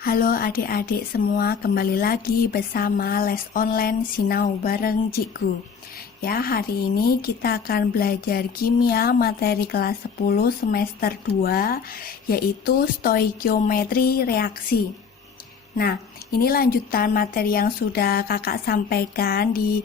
Halo adik-adik semua, kembali lagi bersama Les Online Sinau bareng Cikgu. Ya, hari ini kita akan belajar kimia materi kelas 10 semester 2, yaitu stoikiometri reaksi. Nah, ini lanjutan materi yang sudah kakak sampaikan di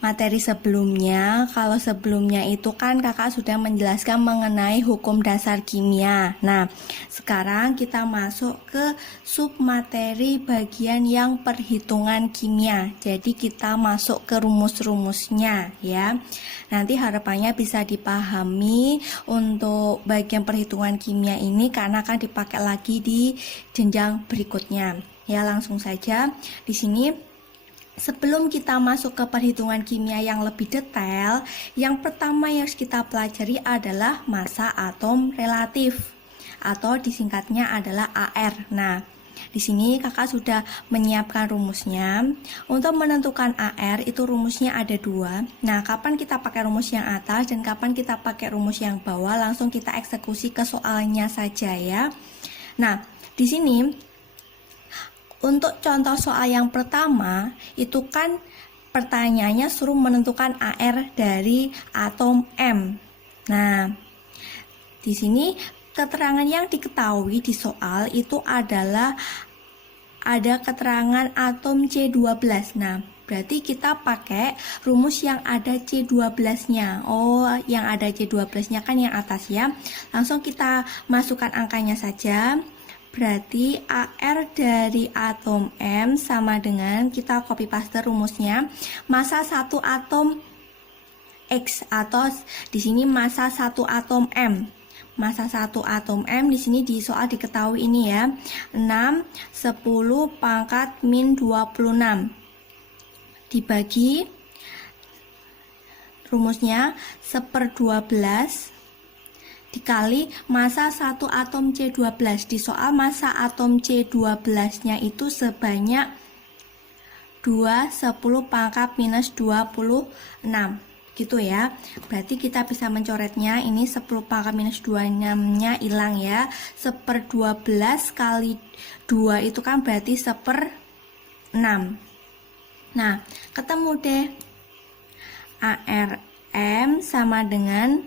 materi sebelumnya. Kalau sebelumnya itu kan kakak sudah menjelaskan mengenai hukum dasar kimia. Nah, sekarang kita masuk ke submateri bagian yang perhitungan kimia. Jadi kita masuk ke rumus-rumusnya ya. Nanti harapannya bisa dipahami untuk bagian perhitungan kimia ini karena akan dipakai lagi di jenjang berikutnya. Ya, langsung saja di sini. Sebelum kita masuk ke perhitungan kimia yang lebih detail, yang pertama yang harus kita pelajari adalah massa atom relatif atau disingkatnya adalah AR. Nah, di sini kakak sudah menyiapkan rumusnya. Untuk menentukan AR itu rumusnya ada dua. Nah, kapan kita pakai rumus yang atas dan kapan kita pakai rumus yang bawah, langsung kita eksekusi ke soalnya saja ya. Nah, di sini untuk contoh soal yang pertama, itu kan pertanyaannya suruh menentukan AR dari atom M. Nah, di sini keterangan yang diketahui di soal itu adalah ada keterangan atom C12. Nah, berarti kita pakai rumus yang ada C12-nya. Oh, yang ada C12-nya kan yang atas ya. Langsung kita masukkan angkanya saja. Berarti AR dari atom M sama dengan, kita copy paste rumusnya, massa satu atom X atau di sini massa satu atom M. Massa satu atom M di sini di soal diketahui ini ya. 6 10 pangkat min 26 dibagi rumusnya 1/12 dikali massa satu atom C12. Di soal massa atom C12-nya itu sebanyak 2 10 pangkat minus 26 gitu ya. Berarti kita bisa mencoretnya, ini 10 pangkat minus 26-nya hilang ya. 1/12 kali 2 itu kan berarti 1/6. Nah, ketemu deh ARM sama dengan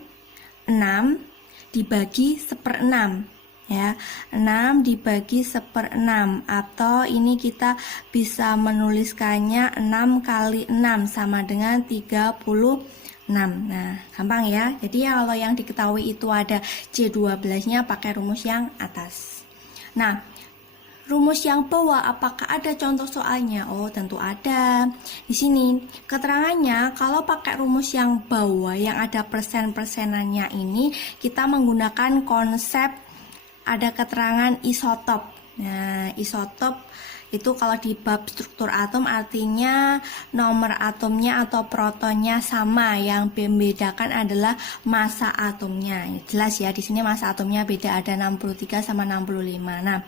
6 dibagi 1/6 ya. 6 dibagi 1/6 atau ini kita bisa menuliskannya 6 kali 6 sama dengan 36. Nah, gampang ya. Jadi kalau yang diketahui itu ada C12-nya, pakai rumus yang atas. Nah, rumus yang bawah apakah ada contoh soalnya? Oh, tentu ada. Di sini keterangannya kalau pakai rumus yang bawah yang ada persen-persenannya ini, kita menggunakan konsep ada keterangan isotop. Nah, isotop itu kalau di bab struktur atom artinya nomor atomnya atau protonnya sama, yang membedakan adalah massa atomnya. Jelas ya, di sini massa atomnya beda, ada 63 sama 65. Nah,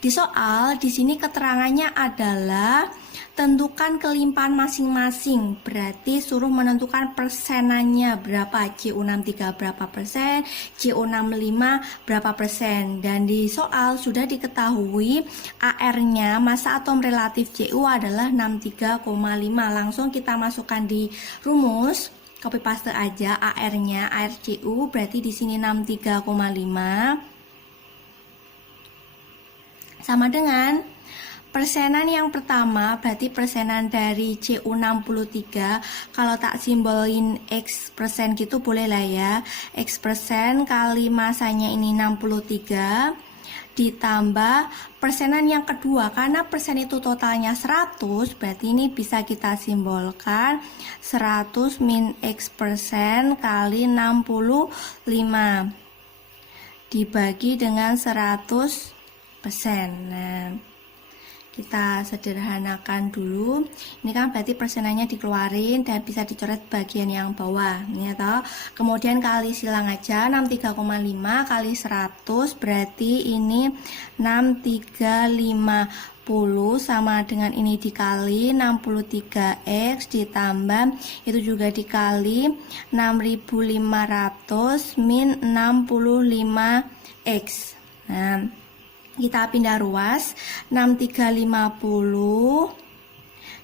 di soal di sini keterangannya adalah tentukan kelimpahan masing-masing. Berarti suruh menentukan persenannya berapa, CU63 berapa persen, CU65 berapa persen. Dan di soal sudah diketahui AR-nya, massa atom relatif CU adalah 63,5. Langsung kita masukkan di rumus, copy paste aja AR-nya, AR CU berarti di sini 63,5 sama dengan persenan yang pertama, berarti persenan dari CU63. Kalau tak simbolin X persen gitu boleh lah ya. X persen kali masanya ini 63 ditambah persenan yang kedua, karena persen itu totalnya 100, berarti ini bisa kita simbolkan 100 min X persen kali 65 dibagi dengan 100%. Nah, kita sederhanakan dulu. Ini kan berarti persenannya dikeluarin dan bisa dicoret bagian yang bawah. Ini atau kemudian kali silang aja, 63,5 kali 100 berarti ini 6350 sama dengan ini dikali 63x ditambah itu juga dikali 6500 min 65x. Nah, Kita pindah ruas. 6350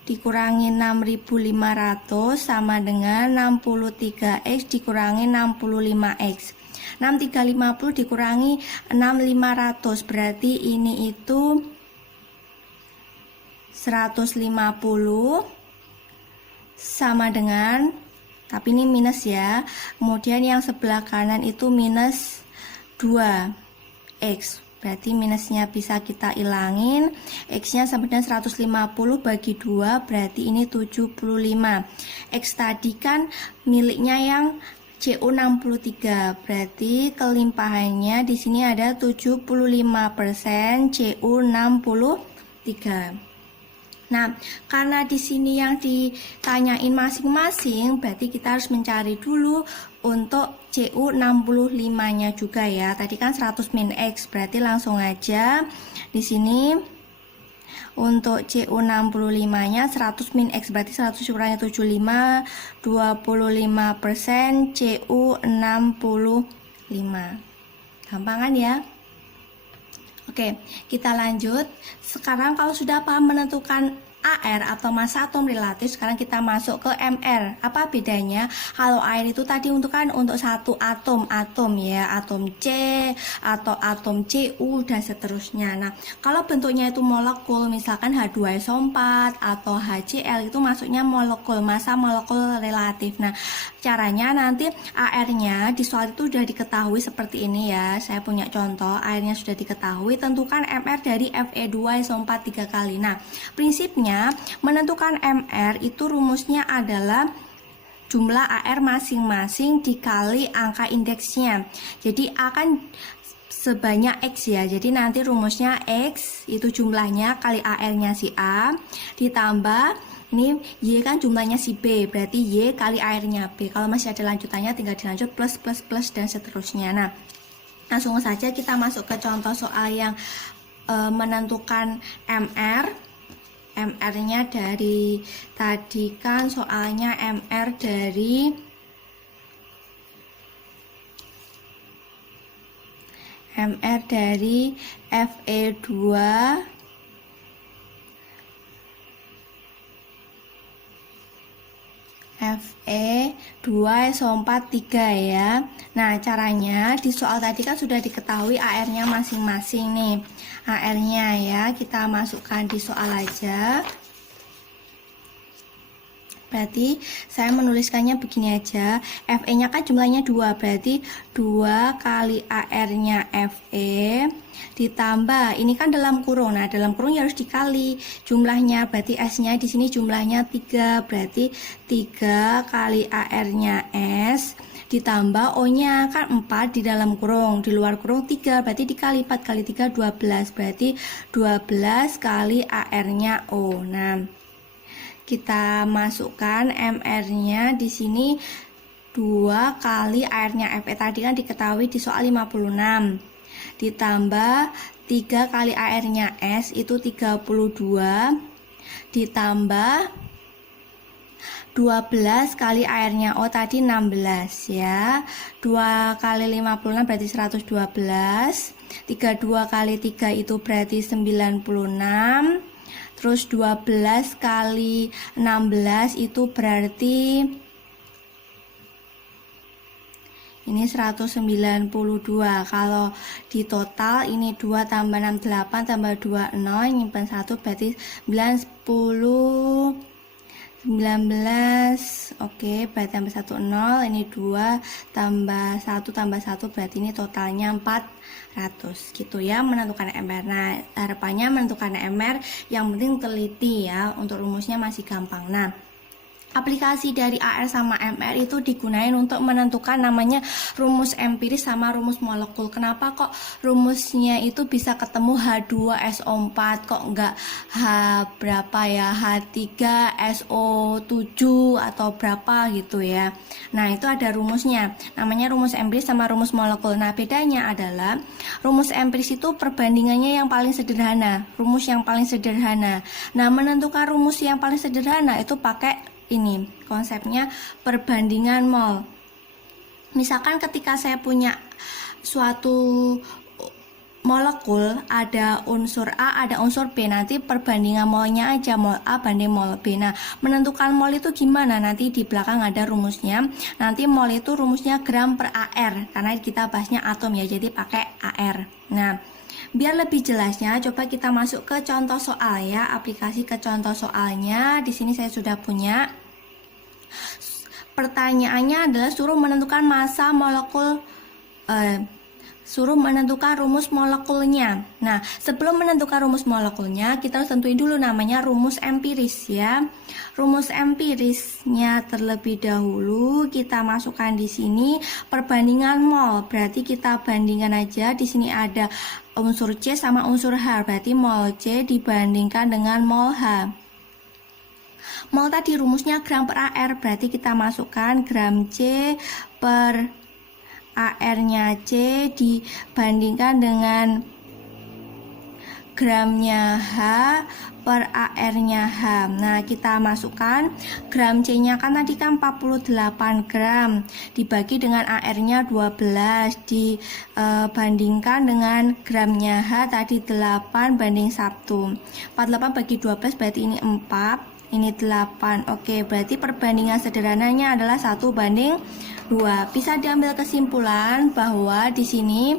dikurangi 6500 sama dengan 63x dikurangi 65x. 6350 dikurangi 6500 berarti ini itu 150 sama dengan, tapi ini minus ya, kemudian yang sebelah kanan itu minus 2x. Berarti minusnya bisa kita ilangin. X-nya sama dengan 150 bagi 2, berarti ini 75. X tadi kan miliknya yang CU63, berarti kelimpahannya di sini ada 75% CU63. Nah, karena di sini yang ditanyain masing-masing, berarti kita harus mencari dulu untuk CU65-nya juga ya. Tadi kan 100 min X, berarti langsung aja di sini untuk CU65-nya 100 min X, berarti 100 kurangi 75, 25% CU65. Gampang kan ya? Oke, kita lanjut. Sekarang kalau sudah paham menentukan AR atau massa atom relatif, sekarang kita masuk ke MR. Apa bedanya? Kalau air itu tadi untuk satu atom ya, atom C atau atom Cu dan seterusnya. Nah, kalau bentuknya itu molekul, misalkan H2SO4 atau HCl, itu masuknya molekul, massa molekul relatif. Nah, caranya nanti AR-nya di soal itu sudah diketahui seperti ini ya. Saya punya contoh, airnya sudah diketahui, tentukan MR dari Fe2SO4 3 kali. Nah, prinsipnya menentukan MR itu rumusnya adalah jumlah AR masing-masing dikali angka indeksnya. Jadi akan sebanyak X ya. Jadi nanti rumusnya X itu jumlahnya kali AR-nya si A ditambah ini Y kan jumlahnya si B, berarti Y kali AR-nya B. Kalau masih ada lanjutannya tinggal dilanjut plus plus plus dan seterusnya. Nah, langsung saja kita masuk ke contoh soal yang menentukan MR. MR-nya dari tadi kan soalnya MR dari Fe2 Fe2SO4 3 ya. Nah, caranya di soal tadi kan sudah diketahui AR-nya masing-masing nih. AR-nya ya, kita masukkan di soal aja. Berarti saya menuliskannya begini aja. Fe-nya kan jumlahnya 2, berarti 2 kali AR-nya Fe ditambah ini kan dalam kurung. Nah, dalam kurung ya harus dikali jumlahnya, berarti S-nya di sini jumlahnya 3, berarti 3 kali AR-nya S ditambah O-nya kan 4 di dalam kurung, di luar kurung 3, berarti dikali 4 kali 3 12, berarti 12 kali AR-nya O. Nah, kita masukkan MR-nya di sini 2 kali AR-nya Fe tadi kan diketahui di soal 56 ditambah 3 kali AR-nya S itu 32 ditambah 12 kali AR-nya O tadi 16 ya. 2 kali 56 berarti 112. 32 kali 3 itu berarti 96. Terus 12 kali 16 itu berarti ini 192. Kalau di total ini 2 tambah 6 8 tambah 2 0 nyimpen 1 berarti 9 10 19. Oke, berarti tambah 1 0, ini 2 tambah 1 tambah 1 berarti ini totalnya 400 gitu ya, menentukan MR. Nah, harapannya menentukan MR yang penting teliti ya, untuk rumusnya masih gampang. Nah, aplikasi dari AR sama MR itu digunakan untuk menentukan namanya rumus empiris sama rumus molekul. Kenapa kok rumusnya itu bisa ketemu H2SO4 kok enggak H berapa ya, H3SO7 atau berapa gitu ya. Nah, itu ada rumusnya, namanya rumus empiris sama rumus molekul. Nah, bedanya adalah rumus empiris itu perbandingannya yang paling sederhana, rumus yang paling sederhana. Nah, menentukan rumus yang paling sederhana itu pakai ini konsepnya perbandingan mol. Misalkan ketika saya punya suatu molekul ada unsur A, ada unsur B. Nanti perbandingan molnya aja, mol A banding mol B. Nah, menentukan mol itu gimana? Nanti di belakang ada rumusnya. Nanti mol itu rumusnya gram per AR, karena kita bahasnya atom ya, jadi pakai AR. Nah, biar lebih jelasnya, coba kita masuk ke contoh soal ya, aplikasi ke contoh soalnya. Di sini saya sudah punya. Pertanyaannya adalah suruh menentukan massa molekul, suruh menentukan rumus molekulnya. Nah, sebelum menentukan rumus molekulnya, kita harus tentuin dulu namanya rumus empiris ya. Rumus empirisnya terlebih dahulu kita masukkan di sini perbandingan mol. Berarti kita bandingkan aja, di sini ada unsur C sama unsur H. Berarti mol C dibandingkan dengan mol H. Mol tadi rumusnya gram per AR, berarti kita masukkan gram C per AR-nya C dibandingkan dengan gramnya H per AR-nya H. Nah, kita masukkan gram C-nya kan tadi kan 48 gram dibagi dengan AR-nya 12 dibandingkan dengan gramnya H tadi 8 banding 1. 48 bagi 12 berarti ini 4. Ini 8. Oke, berarti perbandingan sederhananya adalah 1 banding 2. Bisa diambil kesimpulan bahwa di sini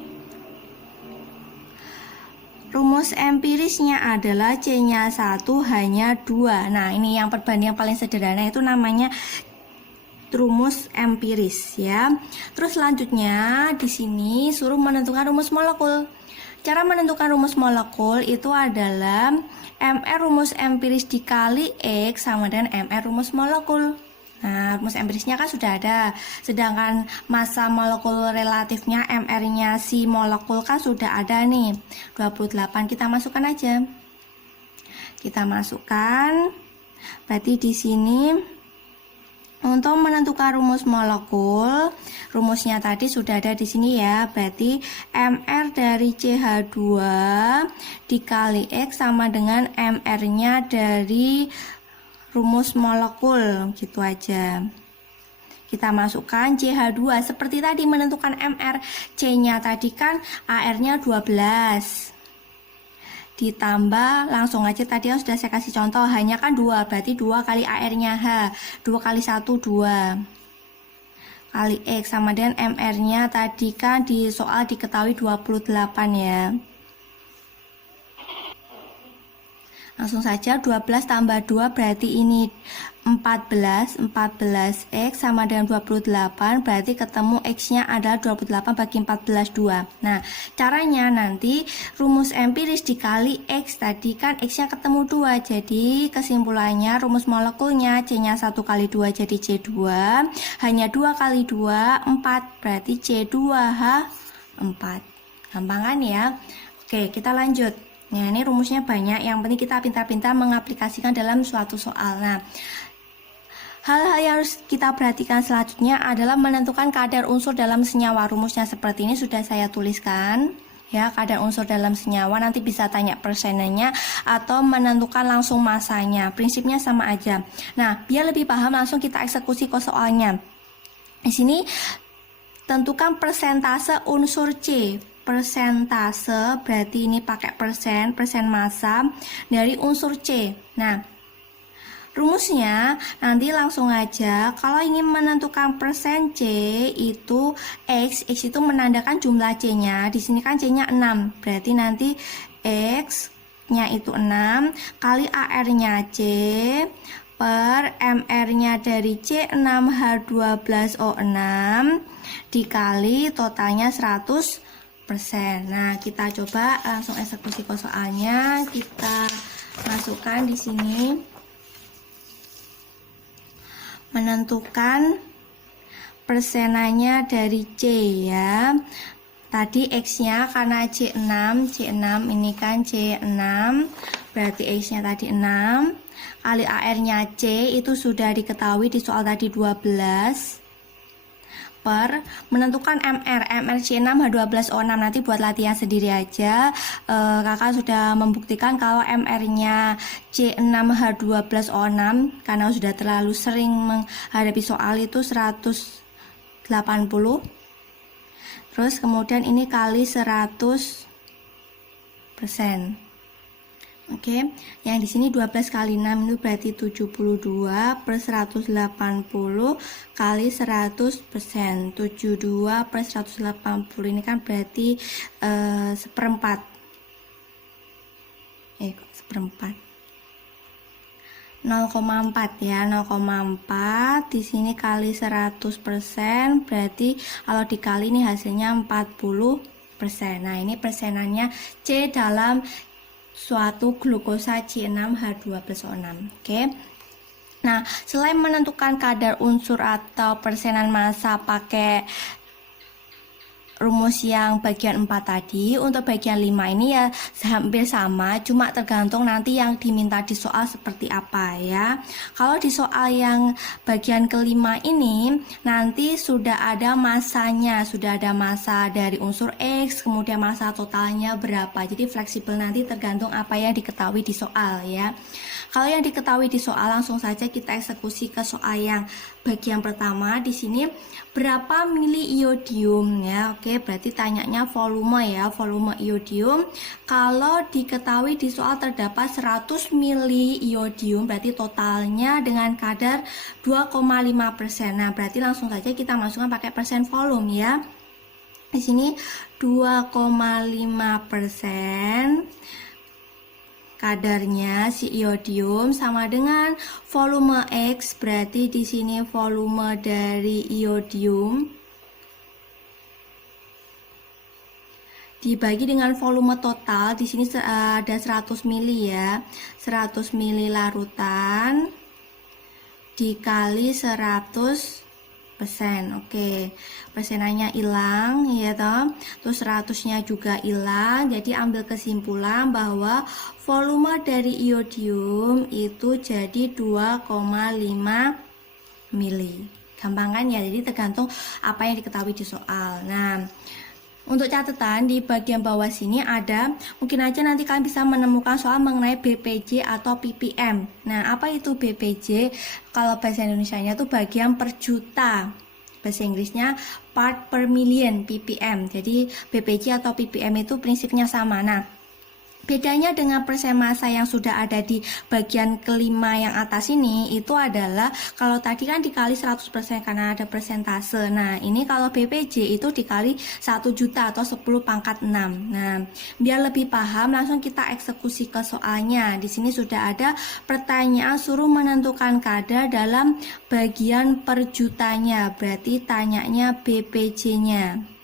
rumus empirisnya adalah C-nya 1 hanya 2. Nah, ini yang perbandingan paling sederhana itu namanya rumus empiris ya. Terus selanjutnya di sini suruh menentukan rumus molekul. Cara menentukan rumus molekul itu adalah MR rumus empiris dikali X sama dengan MR rumus molekul. Nah, rumus empirisnya kan sudah ada. Sedangkan massa molekul relatifnya MR-nya si molekul kan sudah ada nih. 28 kita masukkan aja. Kita masukkan. Berarti di sini untuk menentukan rumus molekul, rumusnya tadi sudah ada di sini ya. Berarti MR dari CH2 dikali X sama dengan MR-nya dari rumus molekul, gitu aja. Kita masukkan CH2 seperti tadi menentukan MR. C-nya tadi kan AR-nya 12. Ditambah langsung aja tadi yang sudah saya kasih contoh, hanya kan 2, berarti 2 kali AR-nya H, 2 kali 1 2 kali X sama dengan MR-nya tadi kan di soal diketahui 28 ya. Langsung saja 12 tambah 2 berarti ini 14 X sama dengan 28, berarti ketemu X-nya adalah 28 bagi 14 2. Nah, caranya nanti rumus empiris dikali X tadi kan X-nya ketemu 2, jadi kesimpulannya rumus molekulnya C-nya 1 kali 2 jadi C2, hanya 2 kali 2 4, berarti C2H 4. Gampang kan ya? Oke, kita lanjut. Nah, ini rumusnya banyak, yang penting kita pintar-pintar mengaplikasikan dalam suatu soal. Nah, hal-hal yang harus kita perhatikan selanjutnya adalah menentukan kadar unsur dalam senyawa. Rumusnya seperti ini sudah saya tuliskan ya, kadar unsur dalam senyawa. Nanti bisa tanya persennya atau menentukan langsung masanya. Prinsipnya sama aja. Nah, biar lebih paham langsung kita eksekusi ke soalnya. Di sini tentukan persentase unsur C. Persentase berarti ini pakai persen massa dari unsur C. Nah, rumusnya nanti langsung aja, kalau ingin menentukan persen C itu X itu menandakan jumlah C-nya. Di sini kan C-nya 6, berarti nanti X-nya itu 6 kali AR-nya C per MR-nya dari C6H12O6 dikali totalnya 100%. Nah, kita coba langsung eksekusi ke soalnya. Kita masukkan di sini. Menentukan persenanya dari C ya. Tadi X-nya karena C6 ini kan C6, berarti X-nya tadi 6 kali AR-nya C itu sudah diketahui di soal tadi 12 per menentukan MR C6H12O6. Nanti buat latihan sendiri aja. Kakak sudah membuktikan kalau MR-nya C6H12O6 karena sudah terlalu sering menghadapi soal itu 180. Terus kemudian ini kali 100 Oke, yang di sini 12 kali 6 itu berarti 72 per 180 kali 100%. 72 per 180 ini kan berarti seperempat. Seperempat. 0,4 ya, 0,4 di sini kali 100% berarti kalau dikali ini hasilnya 40%. Nah, ini persenannya C dalam suatu glukosa C6H12O6. Oke. Nah, selain menentukan kadar unsur atau persenan massa pakai rumus yang bagian 4 tadi, untuk bagian 5 ini ya hampir sama, cuma tergantung nanti yang diminta di soal seperti apa ya. Kalau di soal yang bagian kelima ini nanti sudah ada massanya, sudah ada massa dari unsur X, kemudian massa totalnya berapa. Jadi fleksibel, nanti tergantung apa yang diketahui di soal ya. Kalau yang diketahui di soal langsung saja kita eksekusi ke soal yang bagian pertama. Di sini berapa mili iodium ya. Oke, berarti tanyanya volume ya, volume iodium. Kalau diketahui di soal terdapat 100 mili iodium, berarti totalnya dengan kadar 2,5%. Nah, berarti langsung saja kita masukkan pakai persen volume ya. Di sini 2,5% kadarnya si iodium sama dengan volume X, berarti di sini volume dari iodium dibagi dengan volume total. Di sini ada 100 mili ya, 100 mili larutan dikali 100%. Oke, persenannya hilang ya toh, terus 100-nya juga hilang. Jadi ambil kesimpulan bahwa volume dari iodium itu jadi 2,5 mili. Gampang kan ya, jadi tergantung apa yang diketahui di soal. Nah, untuk catatan di bagian bawah sini ada, mungkin aja nanti kalian bisa menemukan soal mengenai BPJ atau ppm. Nah, apa itu BPJ? Kalau bahasa Indonesianya itu bagian per juta. Bahasa Inggrisnya part per million, ppm. Jadi BPJ atau ppm itu prinsipnya sama. Nah, bedanya dengan persen massa yang sudah ada di bagian kelima yang atas ini, itu adalah kalau tadi kan dikali 100% karena ada persentase. Nah, ini kalau BPJ itu dikali 1 juta atau 10 pangkat 6. Nah, biar lebih paham langsung kita eksekusi ke soalnya. Di sini sudah ada pertanyaan suruh menentukan kadar dalam bagian per jutanya. Berarti tanyanya BPJ-nya.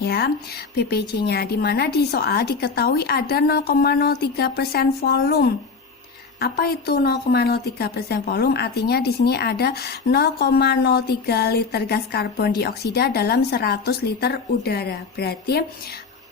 Ya, BPJ-nya di mana di soal diketahui ada 0,03% volume. Apa itu 0,03% volume? Artinya di sini ada 0,03 liter gas karbon dioksida dalam 100 liter udara. Berarti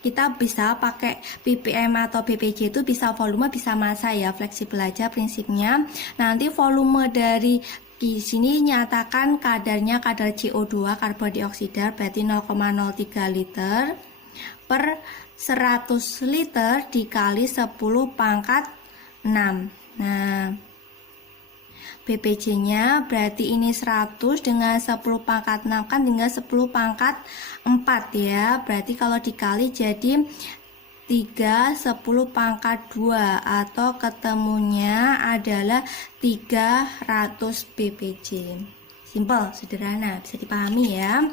kita bisa pakai ppm atau BPJ itu bisa volume bisa massa ya, fleksibel aja prinsipnya. Nanti volume dari di sini nyatakan kadarnya kadar CO2 karbon dioksida, berarti 0,03 liter per 100 liter dikali 10 pangkat 6. Nah, BPJ-nya berarti ini 100 dengan 10 pangkat 6 kan tinggal 10 pangkat 4 ya. Berarti kalau dikali jadi 3 10 pangkat 2 atau ketemunya adalah 300 BPJ. Simpel, sederhana, bisa dipahami ya.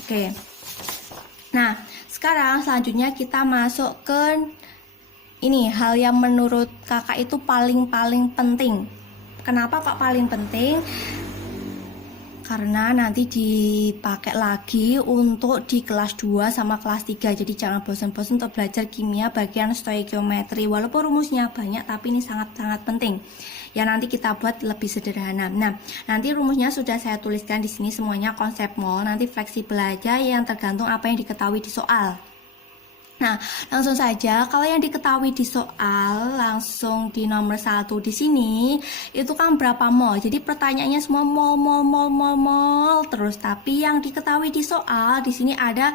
Oke. Nah, sekarang selanjutnya kita masuk ke ini hal yang menurut kakak itu paling penting. Kenapa kok paling penting? Karena nanti dipakai lagi untuk di kelas 2 sama kelas 3. Jadi jangan bosan-bosan untuk belajar kimia bagian stoikiometri. Walaupun rumusnya banyak, tapi ini sangat-sangat penting. Ya, nanti kita buat lebih sederhana. Nah, nanti rumusnya sudah saya tuliskan di sini semuanya konsep mol. Nanti fleksibel aja yang tergantung apa yang diketahui di soal. Nah, langsung saja kalau yang diketahui di soal langsung di nomor 1 di sini itu kan berapa mol. Jadi pertanyaannya semua mol terus, tapi yang diketahui di soal di sini ada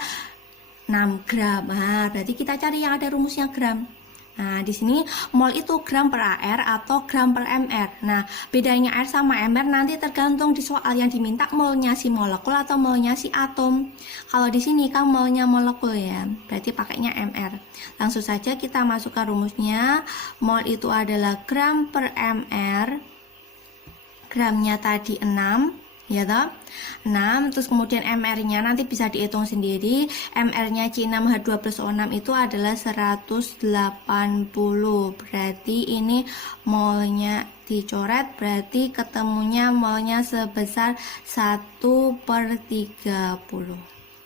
6 gram. Nah, berarti kita cari yang ada rumusnya gram. Nah, di sini mol itu gram per AR atau gram per MR. Nah, bedanya R sama MR nanti tergantung di soal yang diminta molnya si molekul atau molnya si atom. Kalau di sini kan molnya molekul ya, berarti pakainya MR. Langsung saja kita masukkan rumusnya. Mol itu adalah gram per MR. Gramnya tadi 6. Ya toh? 6, terus kemudian MR-nya nanti bisa dihitung sendiri. MR-nya C6H12O6 itu /180. Berarti ini molnya dicoret, berarti ketemunya molnya sebesar 1/30.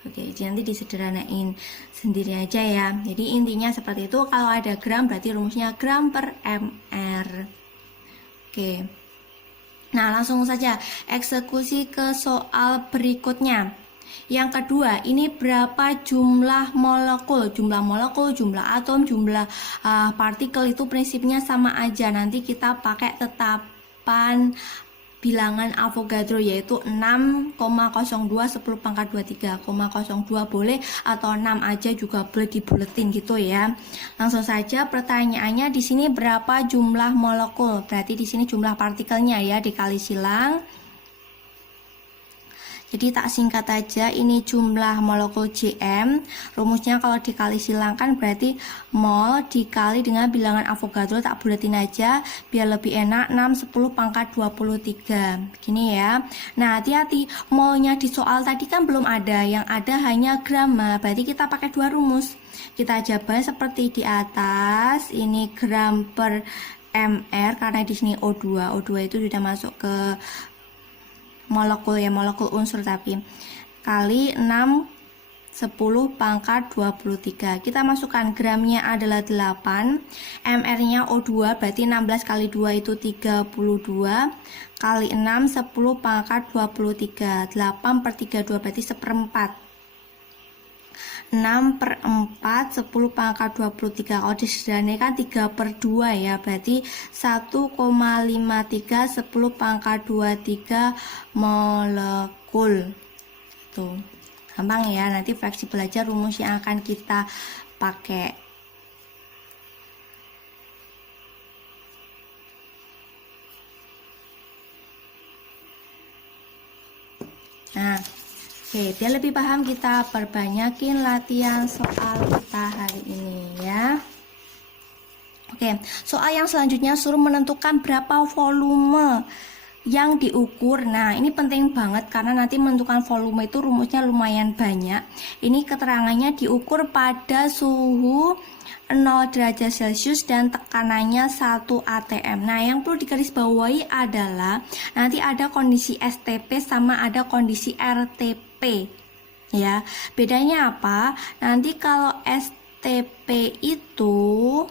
Oke, jadi nanti disederhanain sendiri aja ya. Jadi intinya seperti itu. Kalau ada gram berarti rumusnya gram per MR. Oke. Nah, langsung saja eksekusi ke soal berikutnya. Yang kedua, ini berapa jumlah molekul? Jumlah molekul, jumlah atom, jumlah partikel itu prinsipnya sama aja. Nanti kita pakai tetapan bilangan Avogadro yaitu 6,02 10⁻²3,02 boleh atau 6 aja juga boleh dibuletin gitu ya. Langsung saja pertanyaannya di sini berapa jumlah molekul? Berarti di sini jumlah partikelnya ya dikali silang. Jadi tak singkat aja, ini jumlah molekul Cm. Rumusnya kalau dikali silang kan berarti mol dikali dengan bilangan Avogadro, tak buletin aja biar lebih enak. 6 10⁻23 gini ya. Nah, hati-hati, molnya di soal tadi kan belum ada, yang ada hanya gram. Berarti kita pakai dua rumus. Kita jabar seperti di atas. Ini gram per MR karena di sini O2. O2 itu sudah masuk ke molekul ya, molekul unsur tapi kali 6 10⁻23. Kita masukkan gramnya adalah 8, MR-nya O2 berarti 16 kali 2 itu 32 kali 6 10⁻23. 8/32 berarti 1/4. 6/4 10⁻23. Kalau disederhanakan 3/2 ya, berarti 1,53 10⁻23 molekul. Tuh, gampang ya. Nanti fleksibel aja rumus yang akan kita pakai. Nah, oke, biar lebih paham kita perbanyakin latihan soal kita hari ini ya. Oke, soal yang selanjutnya suruh menentukan berapa volume yang diukur. Nah, ini penting banget karena nanti menentukan volume itu rumusnya lumayan banyak. Ini keterangannya diukur pada suhu 0 derajat Celcius dan tekanannya 1 atm. Nah, yang perlu digarisbawahi adalah nanti ada kondisi STP sama ada kondisi RTP. Ya, bedanya apa? Nanti kalau STP itu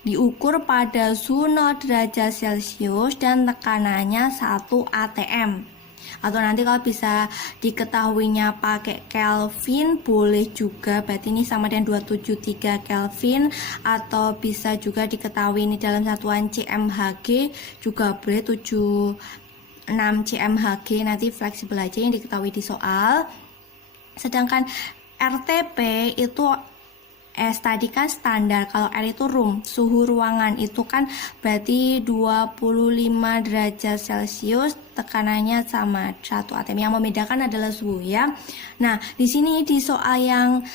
diukur pada suhu 0 derajat Celcius dan tekanannya 1 atm. Atau nanti kalau bisa diketahuinya pakai Kelvin boleh juga, berarti ini sama dengan 273 Kelvin. Atau bisa juga diketahui ini dalam satuan cmHg juga boleh, 76 cmHg. Nanti fleksibel aja yang diketahui di soal. Sedangkan RTP itu S tadi kan standar, kalau R itu room, suhu ruangan itu kan berarti 25 derajat Celcius, tekanannya sama 1 atm. Yang membedakan adalah suhu ya. Nah, di sini di soal yang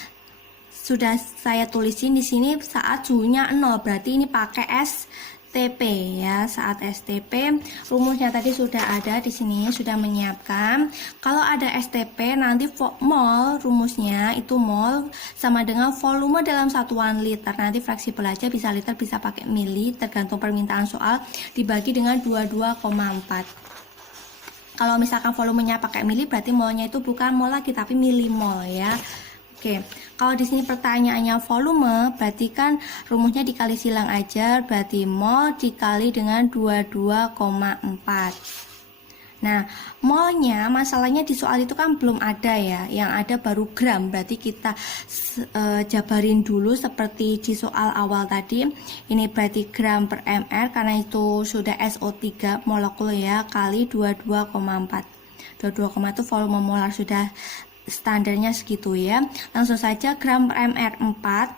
sudah saya tulisin di sini saat suhunya 0, berarti ini pakai STP ya. Saat STP rumusnya tadi sudah ada di sini, sudah menyiapkan. Kalau ada STP nanti mol rumusnya itu mol sama dengan volume dalam satuan liter. Nanti fleksibel aja, bisa liter bisa pakai mili tergantung permintaan soal, dibagi dengan 22,4. Kalau misalkan volumenya pakai mili berarti molnya itu bukan mol lagi tapi milimol ya. Oke, kalau di sini pertanyaannya volume, berarti kan rumusnya dikali silang aja, berarti mol dikali dengan 22,4. Nah, molnya masalahnya di soal itu kan belum ada ya, yang ada baru gram, berarti kita jabarin dulu seperti di soal awal tadi. Ini berarti gram per mr karena itu sudah SO3 molekul ya, kali 22,4. 22,4 itu volume molar, sudah standarnya segitu ya. Langsung saja gram per mr 4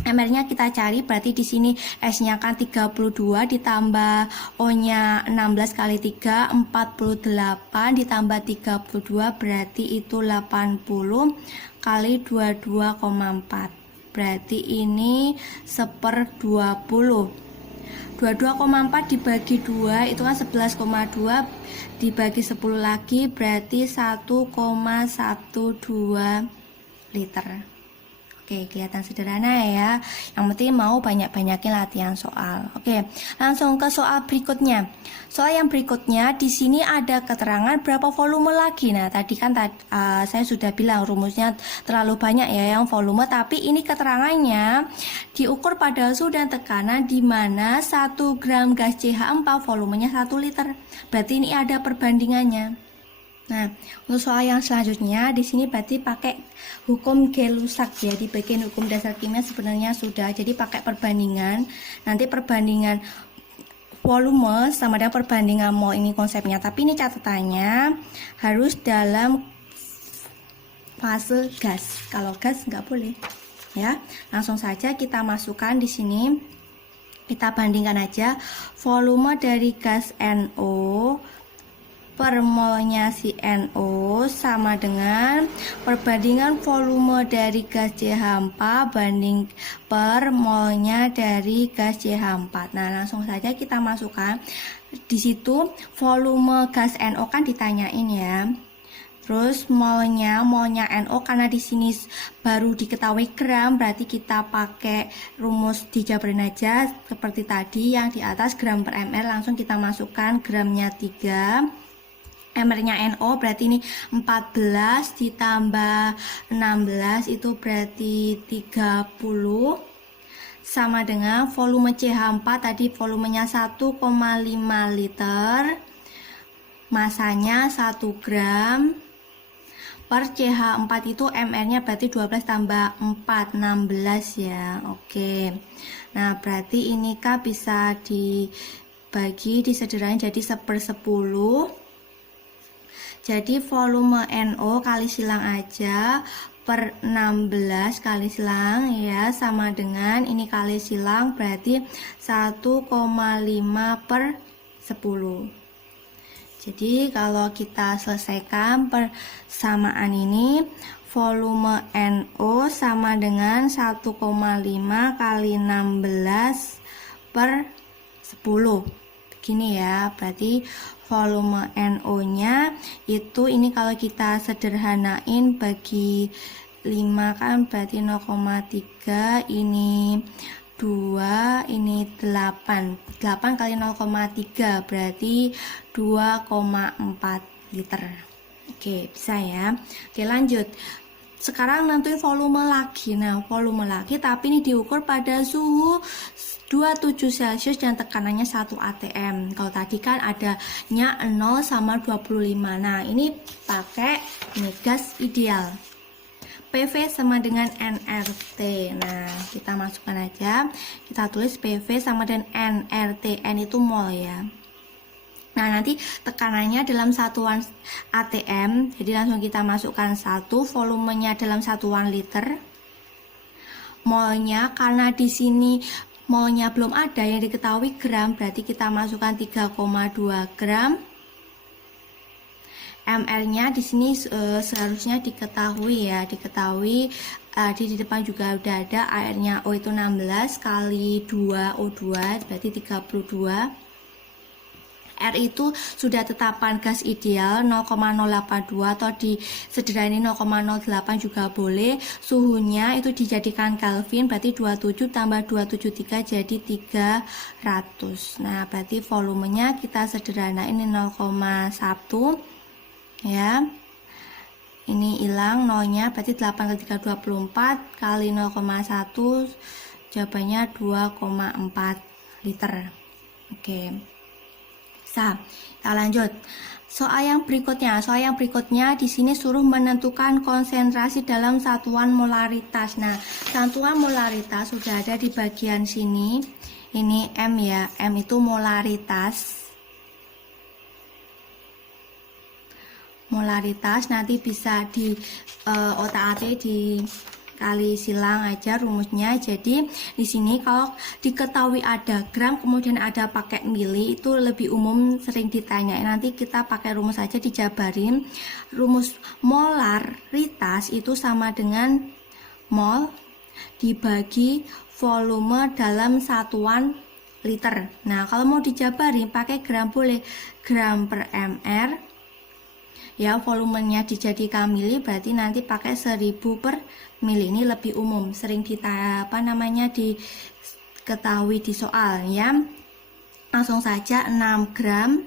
MR-nya kita cari, berarti di sini S-nya kan 32 ditambah O-nya 16 kali 3, 48 ditambah 32 berarti itu 80 kali 22,4. Berarti ini 1/20. 22,4 dibagi 2 itu kan 11,2 dibagi 10 lagi berarti 1,12 liter. Oke, kelihatan sederhana ya. Yang penting mau banyak-banyakin latihan soal. Oke, langsung ke soal berikutnya. Soal yang berikutnya di sini ada keterangan berapa volume lagi. Nah, tadi kan saya sudah bilang rumusnya terlalu banyak ya yang volume, tapi ini keterangannya diukur pada suhu dan tekanan di mana 1 gram gas CH4 volumenya 1 liter. Berarti ini ada perbandingannya. Nah, untuk soal yang selanjutnya di sini berarti pakai hukum Gay-Lussac ya. Di bagian hukum dasar kimia sebenarnya sudah. Jadi pakai perbandingan. Nanti perbandingan volume sama dengan perbandingan mol, ini konsepnya. Tapi ini catatannya harus dalam fase gas. Kalau gas nggak boleh. Ya, langsung saja kita masukkan di sini. Kita bandingkan aja volume dari gas NO per molnya si NO sama dengan perbandingan volume dari gas CH4 banding per molnya dari gas CH4. Nah, langsung saja kita masukkan di situ volume gas NO kan ditanyain ya. Terus molnya NO karena di sini baru diketahui gram, berarti kita pakai rumus dijabarin aja seperti tadi yang di atas gram per ml, langsung kita masukkan gramnya 3. MR-nya NO berarti ini 14 ditambah 16 itu berarti 30 sama dengan volume CH4 tadi volumenya 1,5 liter, masanya 1 gram per CH4 itu MR-nya berarti 12 tambah 4 16 ya. Oke. Nah, berarti ini kan bisa dibagi disederhanain jadi 1/10. Jadi volume NO kali silang aja per 16 kali silang ya sama dengan ini kali silang berarti 1,5/10. Jadi kalau kita selesaikan persamaan ini volume NO sama dengan 1,5 kali 16/10. Begini ya, berarti volume NO-nya itu ini kalau kita sederhanain bagi 5 kan berarti 0,3, ini 2, ini 8. 8 kali 0,3 berarti 2,4 liter. Oke, bisa ya. Oke, lanjut. Sekarang nentuin volume lagi. Nah, volume lagi tapi ini diukur pada suhu 27 Celcius dan tekanannya 1 atm. Kalau tadi kan adanya 0 sama 25. Nah, ini pakai ini gas ideal. PV sama dengan nRT. Nah, kita masukkan aja. Kita tulis PV sama dengan nRT. N itu mol ya. Nah, nanti tekanannya dalam satuan atm. Jadi langsung kita masukkan 1, volumenya dalam satuan liter. Molnya karena di sini molnya belum ada yang diketahui gram, berarti kita masukkan 3,2 gram. MR-nya di sini seharusnya diketahui ya, di depan juga udah ada airnya O itu 16 kali 2 O2 berarti 32. R itu sudah tetapan gas ideal 0,082 atau disederhanain 0,08 juga boleh. Suhunya itu dijadikan Kelvin berarti 27 tambah 273 jadi 300. Nah, berarti volumenya kita sederhanain ini 0,1 ya. Ini hilang nolnya berarti 8 kali 3 24 kali 0,1 jawabannya 2,4 liter. Oke. Bisa, kita lanjut. Soal yang berikutnya di sini suruh menentukan konsentrasi dalam satuan molaritas. Nah, satuan molaritas sudah ada di bagian sini. Ini M ya, M itu molaritas. Molaritas nanti bisa di otak-atik kali silang aja rumusnya. Jadi di sini kalau diketahui ada gram kemudian ada pakai mili, itu lebih umum sering ditanya. Nanti kita pakai rumus aja dijabarin. Rumus molaritas itu sama dengan mol dibagi volume dalam satuan liter. Nah, kalau mau dijabarin pakai gram boleh, gram per mr. Ya, volumenya dijadikan mili, berarti nanti pakai 1000 per mili. Ini lebih umum, sering diketahui di soal ya. Langsung saja 6 gram,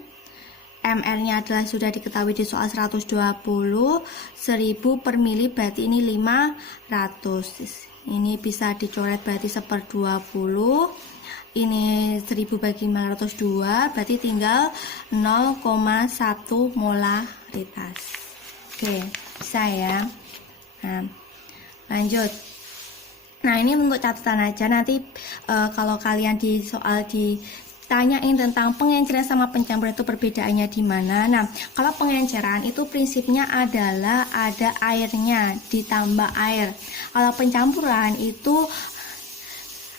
mr nya adalah sudah diketahui di soal 120, 1000 per mili berarti ini 500. Ini bisa dicoret berarti 1/20. Ini 1000 bagi 502 berarti tinggal 0,1 molaritas. Oke, bisa ya. Nah, lanjut. Nah, ini untuk catatan aja. Nanti kalau kalian di soal ditanyain tentang pengenceran sama pencampuran itu perbedaannya di mana. Nah, kalau pengenceran itu prinsipnya adalah ada airnya ditambah air. Kalau pencampuran itu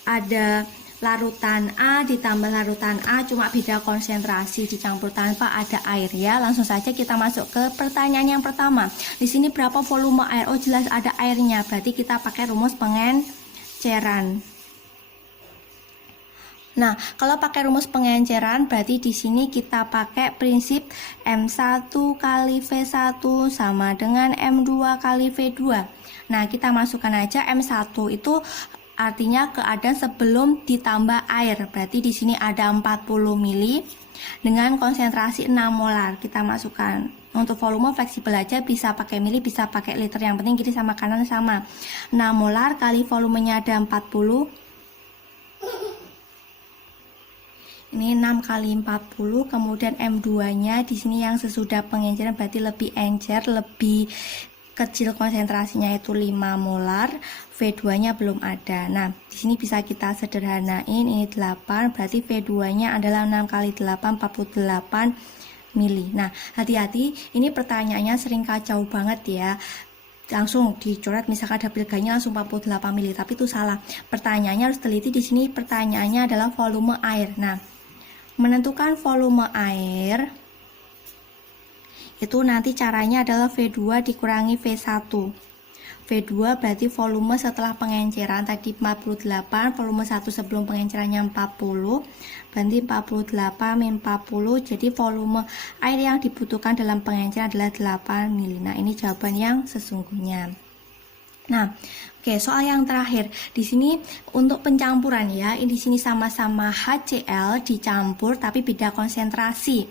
ada larutan A ditambah larutan A, cuma beda konsentrasi, dicampur tanpa ada air ya. Langsung saja kita masuk ke pertanyaan yang pertama. Di sini berapa volume air? Oh, jelas ada airnya, berarti kita pakai rumus pengenceran. Nah, kalau pakai rumus pengenceran berarti di sini kita pakai prinsip M1 kali V1 sama dengan M2 kali V2. Nah, kita masukkan aja M1 itu artinya keadaan sebelum ditambah air. Berarti di sini ada 40 mili dengan konsentrasi 6 molar. Kita masukkan. Untuk volume fleksibel aja, bisa pakai mili, bisa pakai liter. Yang penting kiri sama kanan sama. 6 molar kali volumenya ada 40. Ini 6 kali 40, kemudian M2-nya di sini yang sesudah pengenceran berarti lebih encer, lebih kecil konsentrasinya itu 5 molar, V2-nya belum ada. Nah, di sini bisa kita sederhanain, ini 8, berarti V2-nya adalah 6 kali 8, 48 mili. Nah, hati-hati, ini pertanyaannya sering kacau banget ya. Langsung dicoret, misalkan ada pilganya langsung 48 mili, tapi itu salah. Pertanyaannya harus teliti. Di sini pertanyaannya adalah volume air. Nah, menentukan volume air itu nanti caranya adalah V2 dikurangi V1. V2 berarti volume setelah pengenceran tadi 48, volume 1 sebelum pengencerannya 40, berarti 48 min 40, jadi volume air yang dibutuhkan dalam pengenceran adalah 8 mili. Nah, ini jawaban yang sesungguhnya. Nah, oke, soal yang terakhir. Di sini untuk pencampuran ya, ini di sini sama-sama HCl dicampur tapi beda konsentrasi.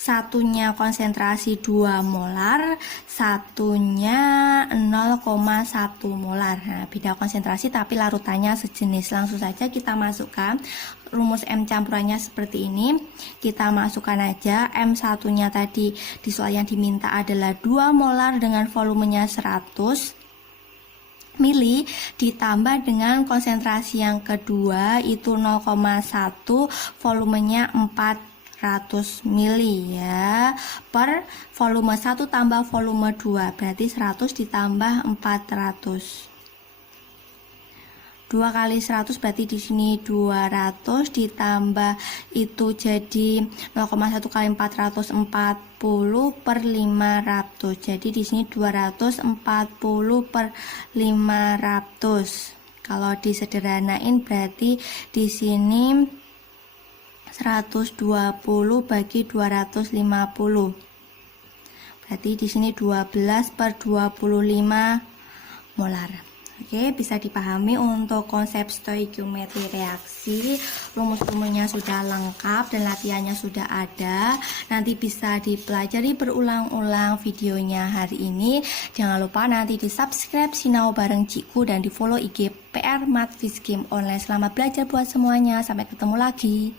Satunya konsentrasi 2 molar, satunya 0,1 molar. Nah, beda konsentrasi tapi larutannya sejenis. Langsung saja kita masukkan rumus M campurannya seperti ini. Kita masukkan aja M1-nya tadi di soal yang diminta adalah 2 molar dengan volumenya 100 mili ditambah dengan konsentrasi yang kedua itu 0,1, volumenya 400 mili ya, per volume 1 tambah volume 2 berarti 100 ditambah 400. 2 kali 100 berarti di sini 200 ditambah itu jadi 0,1 kali 440 per 500. Jadi di sini 240 per 500. Kalau disederhanain berarti di sini 120 bagi 250. Berarti di sini 12 per 25 molar. Oke, bisa dipahami untuk konsep stoikiometri reaksi. Rumus-rumusnya sudah lengkap dan latihannya sudah ada. Nanti bisa dipelajari berulang-ulang videonya hari ini. Jangan lupa nanti di subscribe Sinau bareng Cikgu dan di follow IG PR Mat Fiskim Online. Selamat belajar buat semuanya. Sampai ketemu lagi.